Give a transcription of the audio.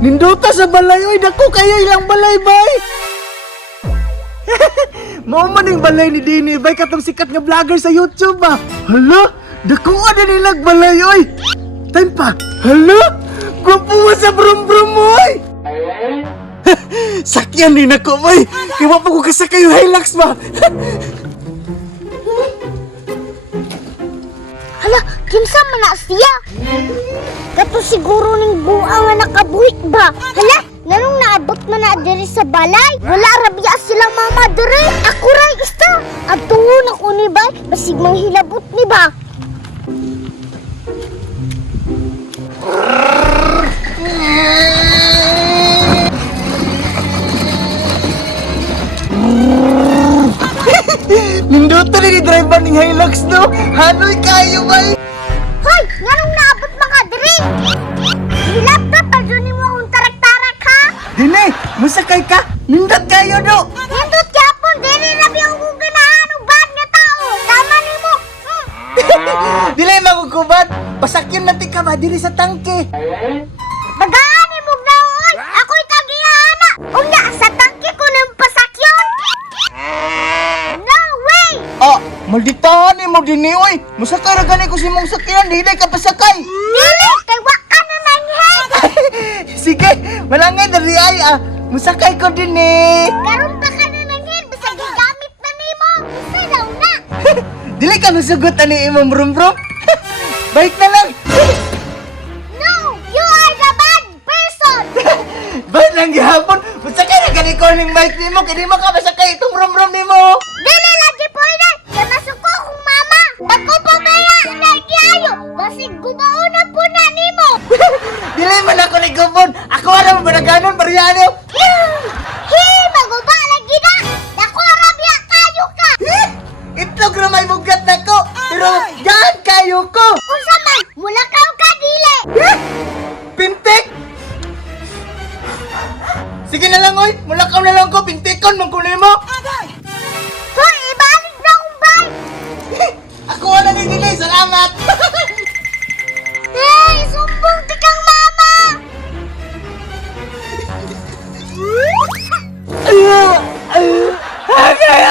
Ninduta sa balay, oy, dako kayo ilang balay, bay. Mao man yung balay ni Dini, bay, katong sikat nga vlogger sa YouTube, ba? Hala, dako ada nilag balay, oy. Time pa, hala, gwapo mo sa brum-brum, oy. Sakyan din ako, boy. Kaya pa ko kasakay yung Hilux, ba? Hala, kinsa man na siya? Kato siguro ning buang nga nakabuhik ba? Hala, nanong naabot man na diri sa balay? Wala rabya silang mama diri. Ako ray isa. Adtuon ako ni bay, basig manghilabot ni ba? Ninduto ni driver ng Hilux, no? Hanoy kayo, bay. Hoy, nanong naabot mga diri? Hilap ka pa dyan mo akong tarak-tarak ha? Dini, musakay ka? Nindot kayo, do. Nindot yapon, diri rabi ang guganahan o bad nga tao. Tama ni mo. Dili magugubad. Pasakyan natin ka ba diri sa tangke. Bagaan ni mo naon. Ako'y tagihana. Unya, sa tangke ko ng pasakyon. No way! Ah, malditahan ni mo dini, oy. Musakay ra gani ko si mong sakyan, dili ka pasakay. Dili, kay waka na nangyay. Sige, malangay dari ay ah. Musakay ko dini. Karon pa ka na nangyay, basta gigamit na ni mo. Isa daw na. Dili ka nasugot ani imong brum-brum. Balik na lang. No, you are the bad person. Ba't lang gihapon? Musakay ra gani ko ning bike nimo, kay di mo ka masakay itong brum-brum nimo. Dili lagi po ina. Kaya masuko akong mama. Dako pa kaya na giayo. Basig gubao na po na ni mo. Dili man ako ni gubon. Ako ara mo banaganon Mariano. Maguba lagi na. Dako arabya kayo ka. Itlog ra may mugat nako. Pero yan kayo ko. Unsa man, mulakaw ka dili. Pintik! Sige na lang, oy! Mulakaw na lang ko! Pintikon mong kunin mo! Hoy, ibalik na akong bike. Ako wala ni Dili! Salamat! Hey, sumbong ti kang mama. Agay!